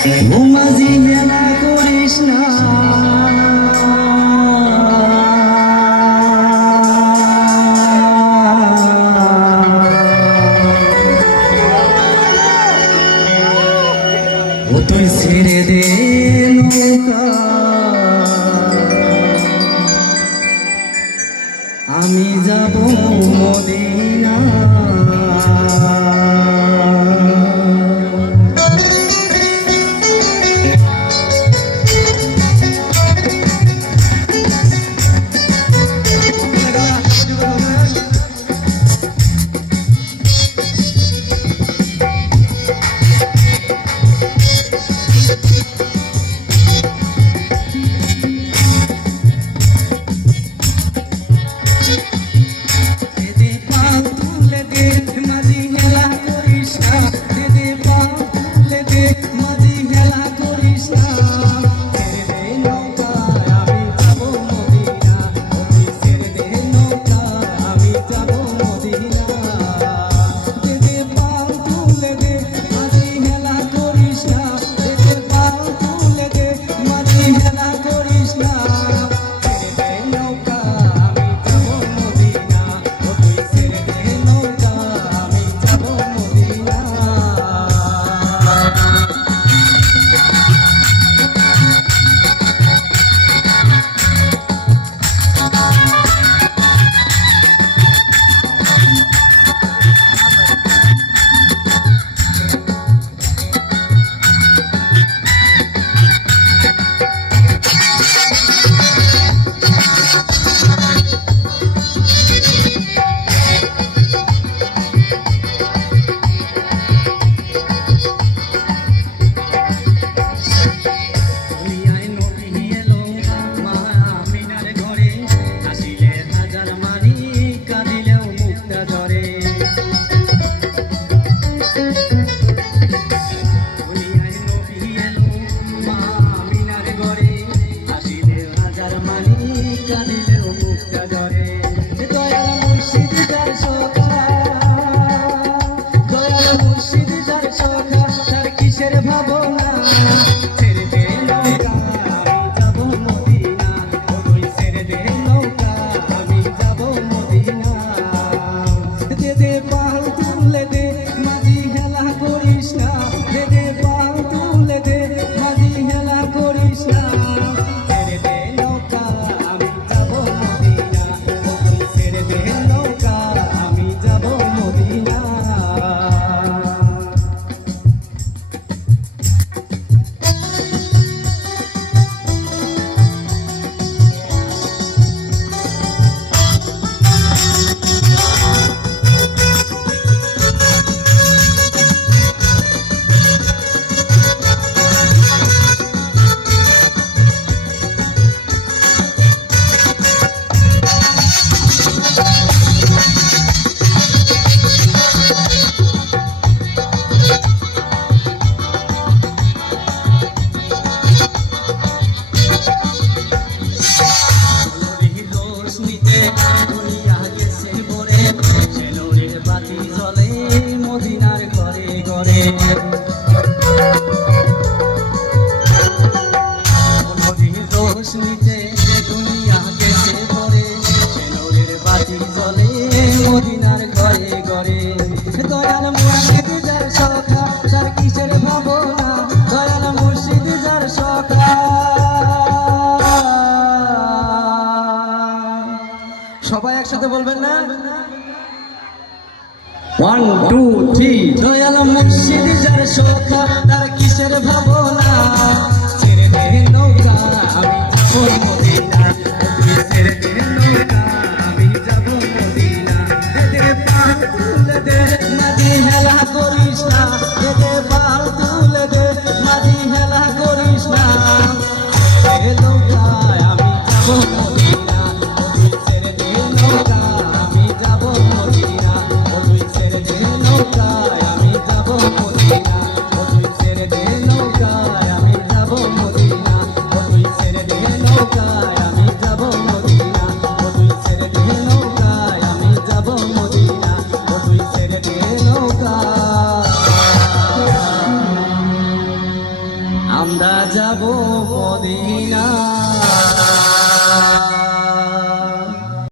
মাঝি হেলা করিস না ও তুই ছেড়ে দে নৌকা আমি যাব মদিনা মদিনার ঘরে ঘরে দয়াল মুর্শিদ যার সখা তার কিসের ভাবনা দয়াল মুর্শিদ যার সখা সবাই একসাথে বলবেন না 1 2 3 দয়াল মুর্শিদ যার সখা তার কিসের ভাবনা ছেড়ে দে নৌকা আমি যাব মদিনা ছেড়ে দে নৌকা আমি যাব মদিনা দে পাল তুলে দে নদী হেলা করিস না দে পাল তুলে দে নদী হেলা করিস না ছেড়ে দে নৌকা আমি যাব মদিনা ছেড়ে দে নৌকা আমি যাব মদিনা ছেড়ে দে নৌকা আমি যাব মদিনা আমরা যাব মদিনা।